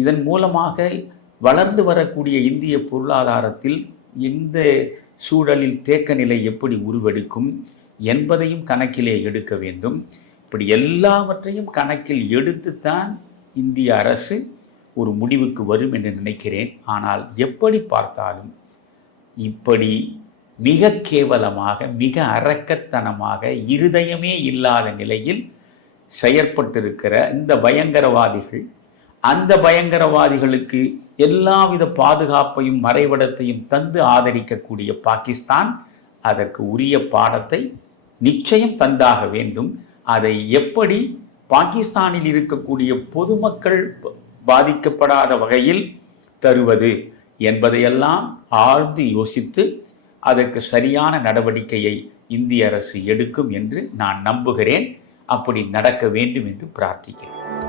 இதன் மூலமாக வளர்ந்து வரக்கூடிய இந்திய பொருளாதாரத்தில் இந்த சூழலில் தேக்க நிலை எப்படி உருவெடுக்கும் என்பதையும் கணக்கிலே எடுக்க வேண்டும். இப்படி எல்லாவற்றையும் கணக்கில் எடுத்துத்தான் இந்திய அரசு ஒரு முடிவுக்கு வரும் என்று நினைக்கிறேன். ஆனால் எப்படி பார்த்தாலும் இப்படி மிக கேவலமாக மிக அரக்கத்தனமாக இருதயமே இல்லாத நிலையில் செயற்பட்டிருக்கிற இந்த பயங்கரவாதிகள் அந்த பயங்கரவாதிகளுக்கு எல்லாவித பாதுகாப்பையும் மறைவிடத்தையும் தந்து ஆதரிக்கக்கூடிய பாகிஸ்தான் அதற்கு உரிய பாடத்தை நிச்சயம் தந்தாக வேண்டும். அதை எப்படி பாகிஸ்தானில் இருக்கக்கூடிய பொதுமக்கள் பாதிக்கப்படாத வகையில் தருவது என்பதையெல்லாம் ஆழ்ந்து யோசித்து அதற்கு சரியான நடவடிக்கையை இந்திய அரசு எடுக்கும் என்று நான் நம்புகிறேன். அப்படி நடக்க வேண்டும் என்று பிரார்த்திக்கிறேன்.